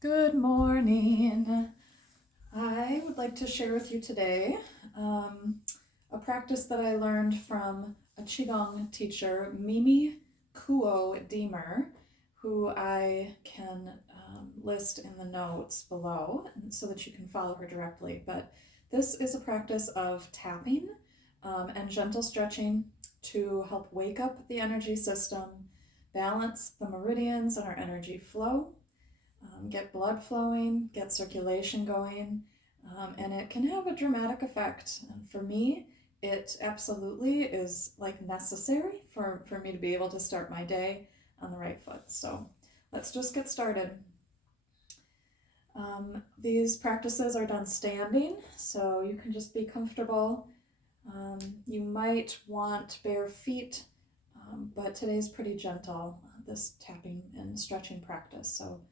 Good morning. I would like to share with you today a practice that I learned from a Qigong teacher, Mimi Kuo Deemer, who I can list in the notes below so that you can follow her directly. But this is a practice of tapping and gentle stretching to help wake up the energy system, balance the meridians and our energy flow, get blood flowing, get circulation going, and it can have a dramatic effect. And for me, it absolutely is like necessary for me to be able to start my day on the right foot. So let's just get started. These practices are done standing, so you can just be comfortable. You might want bare feet, but today's pretty gentle, this tapping and stretching practice. So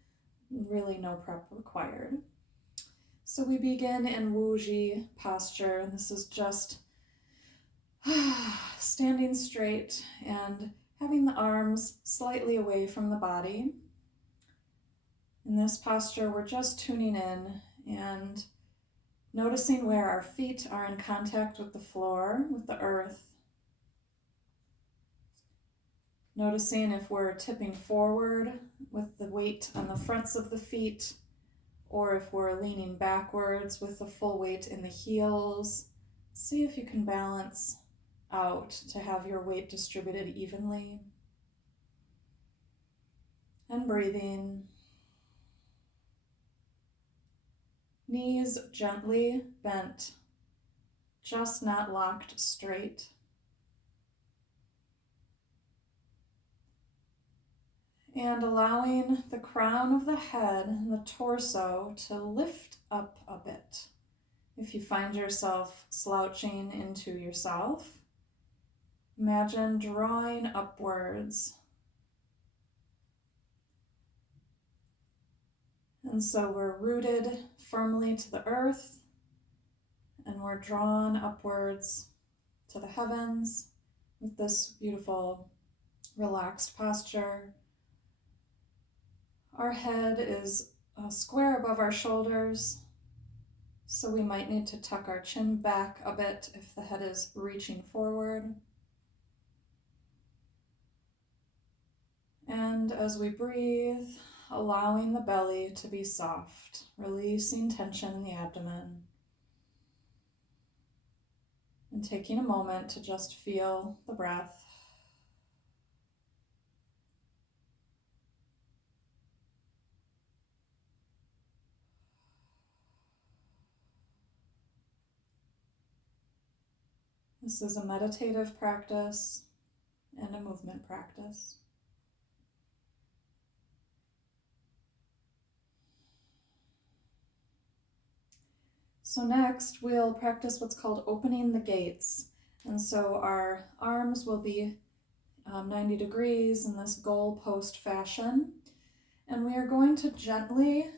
really no prep required. So we begin in Wuji posture. This is just standing straight and having the arms slightly away from the body. In this posture, we're just tuning in and noticing where our feet are in contact with the floor, with the earth. Noticing if we're tipping forward with the weight on the fronts of the feet, or if we're leaning backwards with the full weight in the heels. See if you can balance out to have your weight distributed evenly. And breathing. Knees gently bent, just not locked straight. And allowing the crown of the head and the torso to lift up a bit. If you find yourself slouching into yourself, imagine drawing upwards. And so we're rooted firmly to the earth, and we're drawn upwards to the heavens with this beautiful relaxed posture. Our head is square above our shoulders, so we might need to tuck our chin back a bit if the head is reaching forward. And as we breathe, allowing the belly to be soft, releasing tension in the abdomen, and taking a moment to just feel the breath. This is a meditative practice and a movement practice. So next, we'll practice what's called opening the gates. And so our arms will be 90 degrees in this goal post fashion. And we are going to gently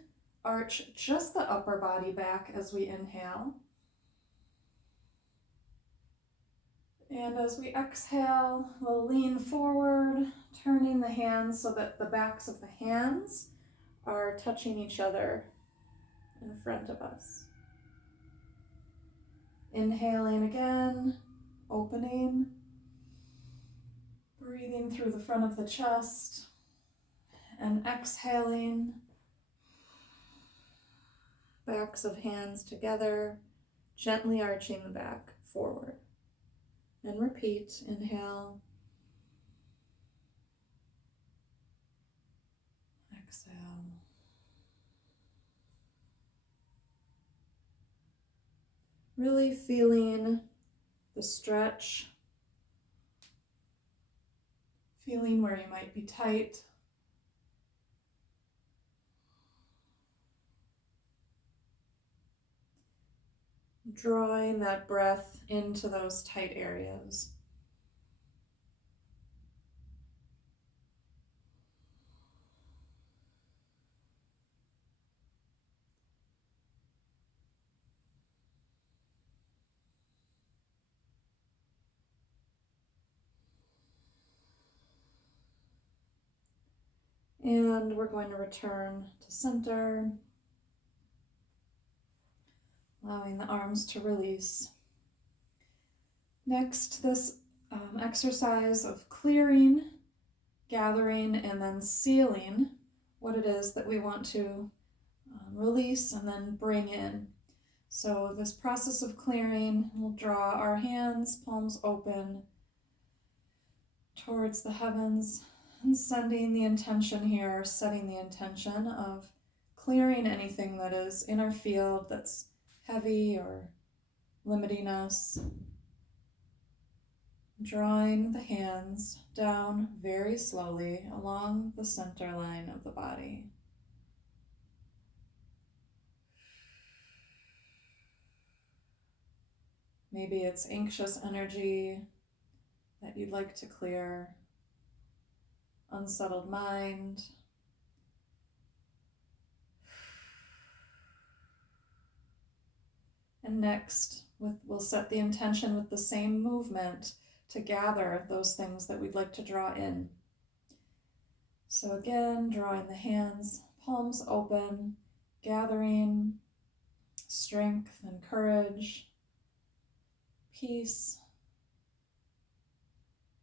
arch just the upper body back as we inhale. And as we exhale, we'll lean forward, turning the hands so that the backs of the hands are touching each other in front of us. Inhaling again, opening, breathing through the front of the chest, and exhaling, backs of hands together, gently arching the back forward. And repeat, inhale, exhale. Really feeling the stretch, feeling where you might be tight. Drawing that breath into those tight areas. And we're going to return to center, allowing the arms to release. Next, this exercise of clearing, gathering, and then sealing what it is that we want to release and then bring in. So this process of clearing, we'll draw our hands, palms open towards the heavens, and sending the intention here, setting the intention of clearing anything that is in our field that's heavy or limiting us. Drawing the hands down very slowly along the center line of the body. Maybe it's anxious energy that you'd like to clear, unsettled mind. And next, we'll set the intention with the same movement to gather those things that we'd like to draw in. So again, drawing the hands, palms open, gathering strength and courage, peace,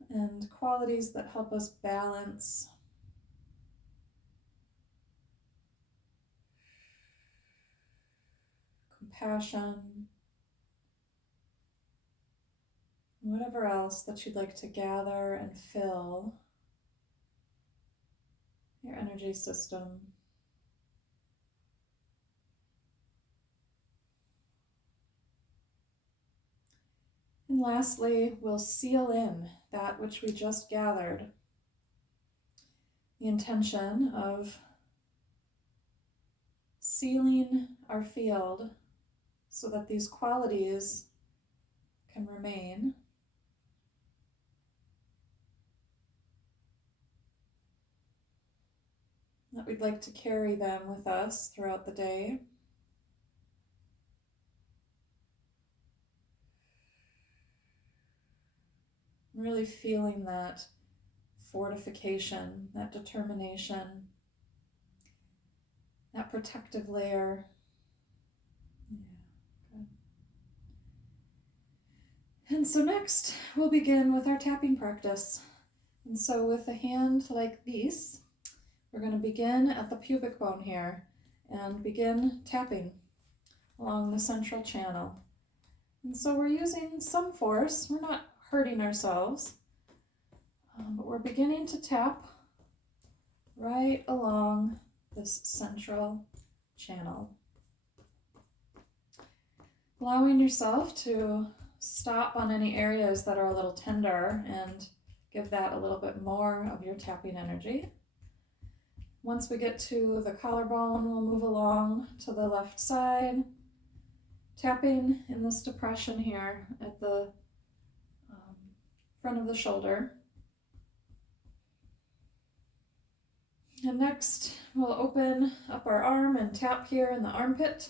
and qualities that help us balance. Compassion, whatever else that you'd like to gather and fill your energy system. And lastly, we'll seal in that which we just gathered. The intention of sealing our field so that these qualities can remain. That we'd like to carry them with us throughout the day. Really feeling that fortification, that determination, that protective layer. Yeah, good. And so next, we'll begin with our tapping practice. And so with a hand like these, we're going to begin at the pubic bone here and begin tapping along the central channel. And so we're using some force. We're not hurting ourselves, but we're beginning to tap right along this central channel. Allowing yourself to stop on any areas that are a little tender and give that a little bit more of your tapping energy. Once we get to the collarbone, we'll move along to the left side, tapping in this depression here at the front of the shoulder. And next, we'll open up our arm and tap here in the armpit,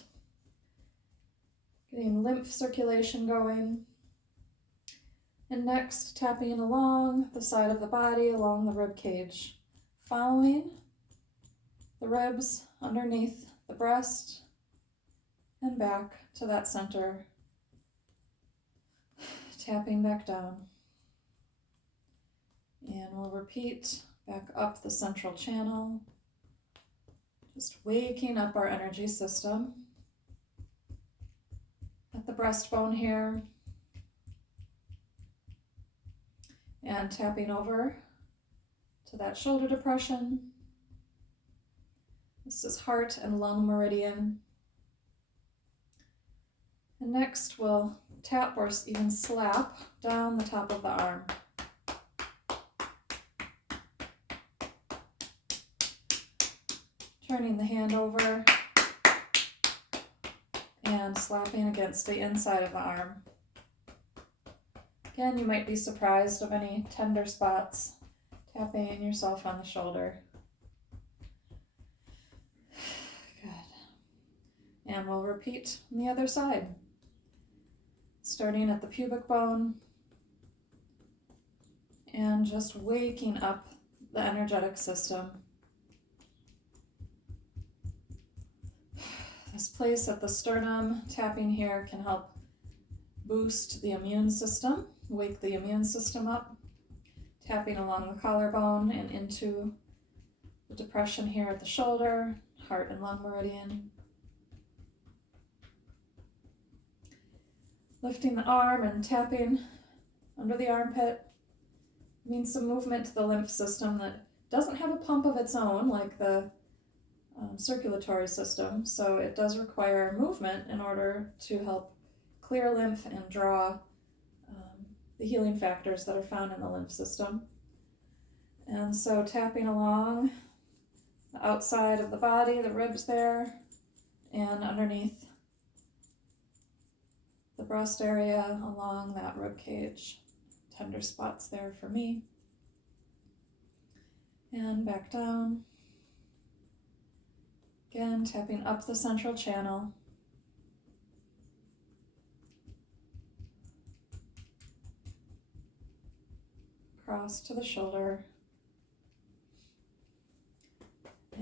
getting lymph circulation going. And next, tapping along the side of the body, along the rib cage, following the ribs underneath the breast and back to that center, tapping back down. And we'll repeat back up the central channel, just waking up our energy system at the breastbone here, and tapping over to that shoulder depression. This is heart and lung meridian. And next we'll tap or even slap down the top of the arm. Turning the hand over and slapping against the inside of the arm. Again, you might be surprised of any tender spots, tapping yourself on the shoulder. Good. And we'll repeat on the other side. Starting at the pubic bone and just waking up the energetic system. This place at the sternum, tapping here can help boost the immune system, wake the immune system up. Tapping along the collarbone and into the depression here at the shoulder, heart and lung meridian. Lifting the arm and tapping under the armpit means some movement to the lymph system that doesn't have a pump of its own like the circulatory system, so it does require movement in order to help clear lymph and draw the healing factors that are found in the lymph system. And so tapping along the outside of the body, the ribs there, and underneath the breast area along that rib cage. Tender spots there for me. And back down. Again, tapping up the central channel. Across to the shoulder.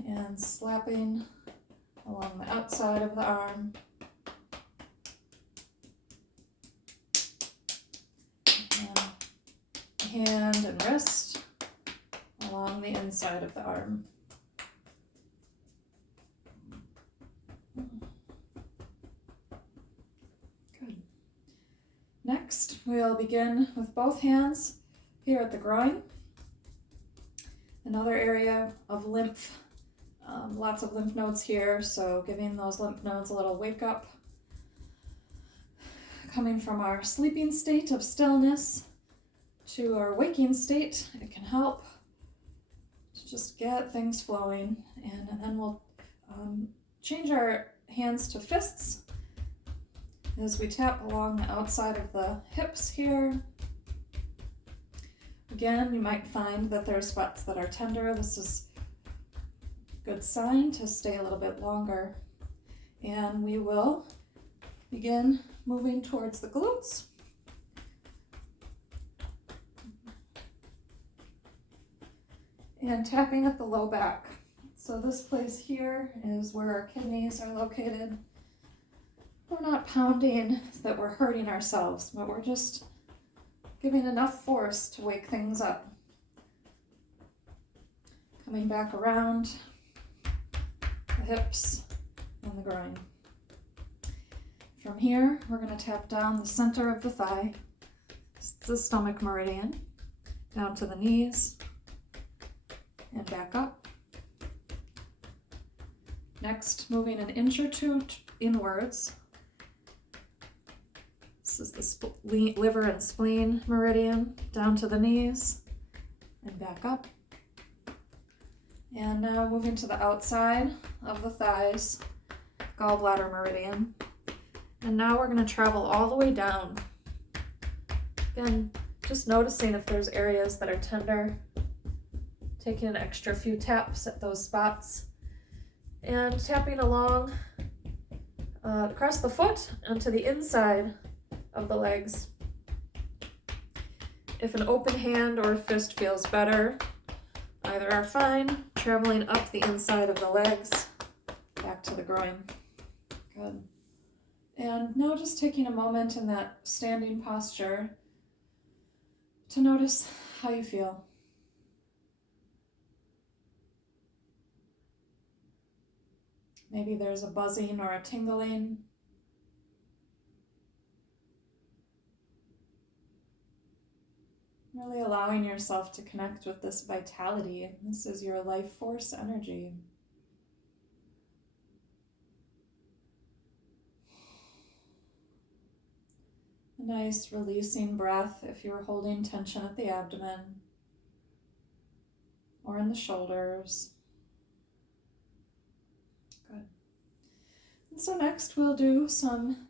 And slapping along the outside of the arm. And hand and wrist along the inside of the arm. Good. Next, we'll begin with both hands here at the groin. Another area of lymph. Lots of lymph nodes here, so giving those lymph nodes a little wake up. Coming from our sleeping state of stillness to our waking state, it can help to just get things flowing. And then we'll change our hands to fists as we tap along the outside of the hips here. Again, you might find that there are spots that are tender. This is a good sign to stay a little bit longer. And we will begin moving towards the glutes. And tapping at the low back. So this place here is where our kidneys are located. We're not pounding that we're hurting ourselves, but we're just giving enough force to wake things up. Coming back around the hips and the groin. From here, we're going to tap down the center of the thigh, the stomach meridian, down to the knees, and back up. Next, moving an inch or two inwards. This is the liver and spleen meridian, down to the knees, and back up. And now moving to the outside of the thighs, gallbladder meridian. And now we're going to travel all the way down. Again, just noticing if there's areas that are tender, taking an extra few taps at those spots, and tapping along across the foot and to the inside of the legs. If an open hand or a fist feels better, either are fine. Traveling up the inside of the legs, back to the groin. Good. And now just taking a moment in that standing posture to notice how you feel. Maybe there's a buzzing or a tingling. Really allowing yourself to connect with this vitality. This is your life force energy. A nice releasing breath if you're holding tension at the abdomen or in the shoulders. Good. And so next we'll do some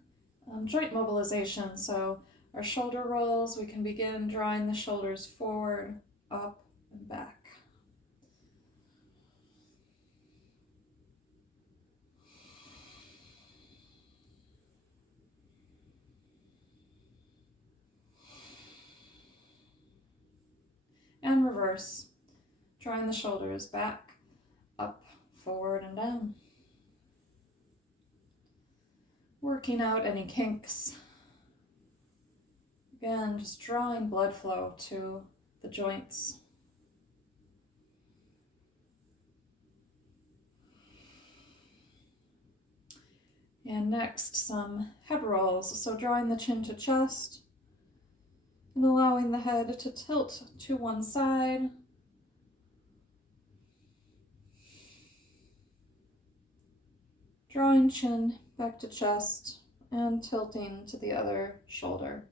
joint mobilization. So our shoulder rolls, we can begin drawing the shoulders forward, up, and back. And reverse, drawing the shoulders back, up, forward, and down. working out any kinks. Again, just drawing blood flow to the joints. And next, some head rolls. So drawing the chin to chest and allowing the head to tilt to one side. Drawing chin back to chest and tilting to the other shoulder.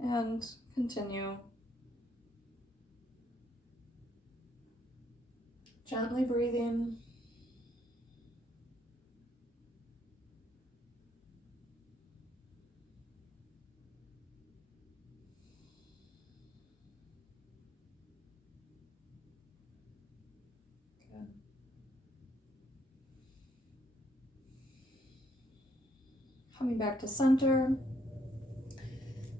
And continue. Gently breathing. Good. Coming back to center.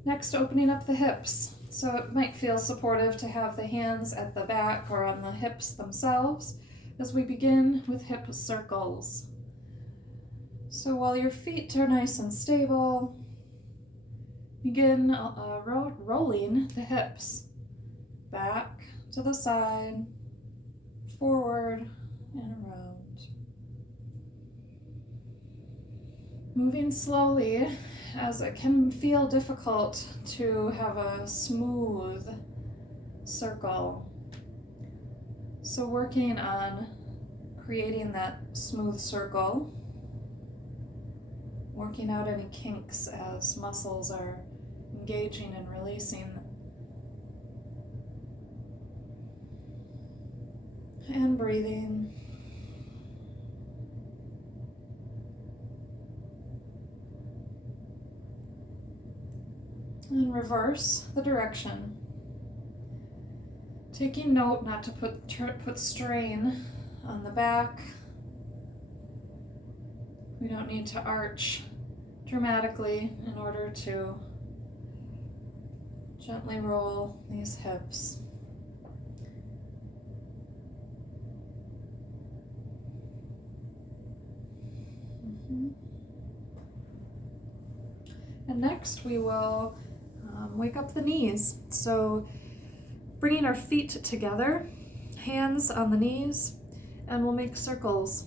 Next, opening up the hips. So it might feel supportive to have the hands at the back or on the hips themselves as we begin with hip circles. So while your feet are nice and stable, begin rolling the hips back to the side, forward, and around. Moving slowly, as it can feel difficult to have a smooth circle. So working on creating that smooth circle, working out any kinks as muscles are engaging and releasing. And breathing. And reverse the direction. Taking note not to put strain on the back. We don't need to arch dramatically in order to gently roll these hips. And next we will wake up the knees. So bringing our feet together, hands on the knees, and we'll make circles.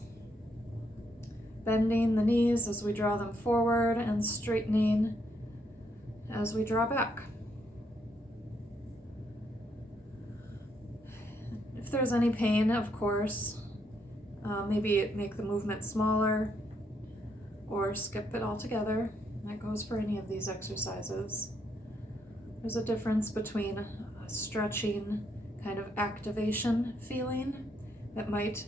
Bending the knees as we draw them forward and straightening as we draw back. If there's any pain, of course, maybe make the movement smaller or skip it altogether. That goes for any of these exercises. There's a difference between a stretching kind of activation feeling that might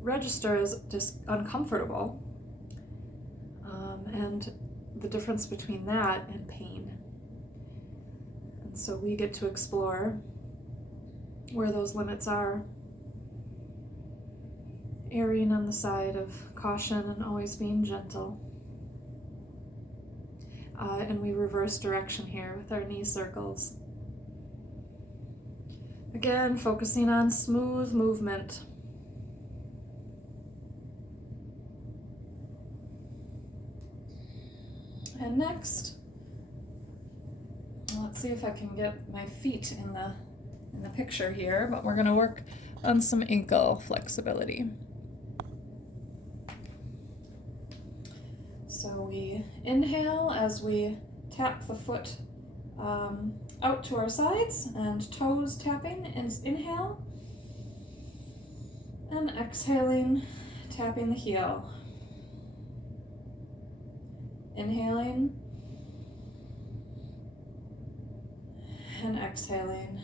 register as just uncomfortable, and the difference between that and pain. And so we get to explore where those limits are, erring on the side of caution and always being gentle. And we reverse direction here with our knee circles. Again, focusing on smooth movement. And next, let's see if I can get my feet in the picture here, but we're going to work on some ankle flexibility. So we inhale as we tap the foot out to our sides and toes tapping. Inhale, and exhaling, tapping the heel. Inhaling and exhaling.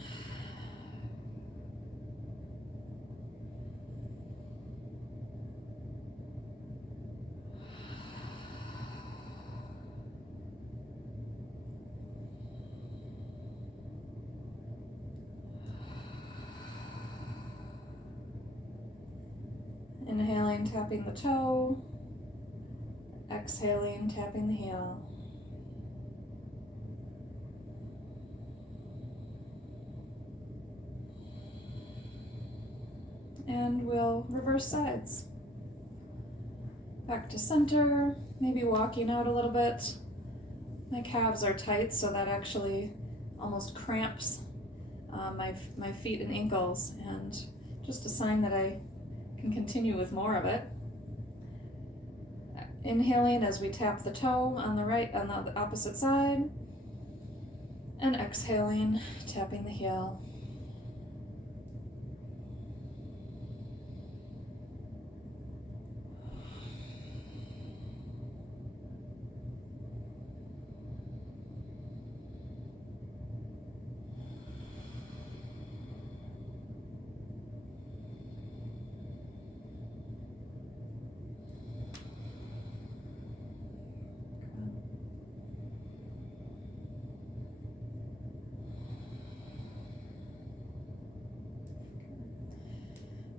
Inhaling, tapping the toe. Exhaling, tapping the heel. and we'll reverse sides. Back to center, maybe walking out a little bit. My calves are tight, so that actually almost cramps my feet and ankles, and just a sign that I can continue with more of it. Inhaling as we tap the toe on the opposite side, and exhaling, tapping the heel.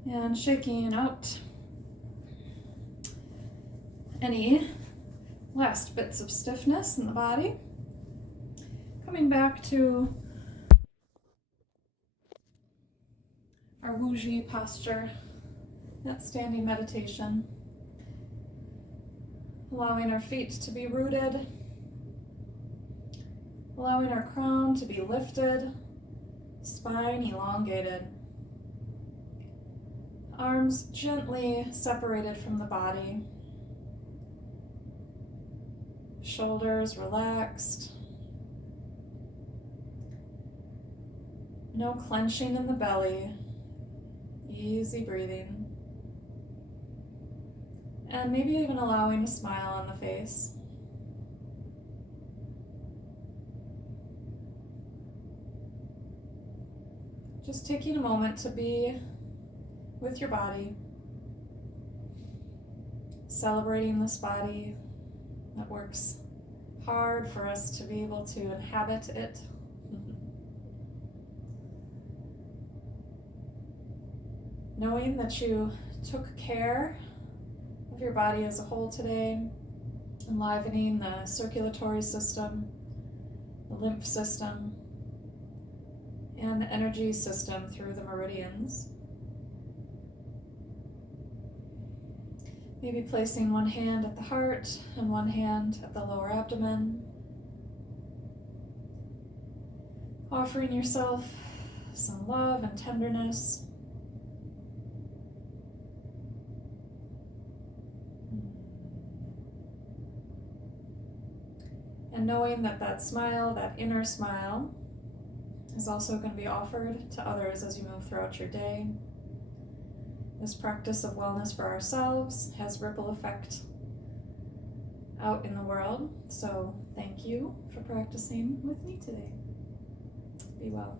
And shaking out any last bits of stiffness in the body. Coming back to our Wuji posture, that standing meditation. Allowing our feet to be rooted, allowing our crown to be lifted, spine elongated. Arms gently separated from the body. Shoulders relaxed. No clenching in the belly. Easy breathing. And maybe even allowing a smile on the face. Just taking a moment to be with your body, celebrating this body that works hard for us to be able to inhabit it. Knowing that you took care of your body as a whole today, enlivening the circulatory system, the lymph system, and the energy system through the meridians. Maybe placing one hand at the heart and one hand at the lower abdomen. Offering yourself some love and tenderness. And knowing that that smile, that inner smile, is also going to be offered to others as you move throughout your day. This practice of wellness for ourselves has ripple effect out in the world. So thank you for practicing with me today. Be well.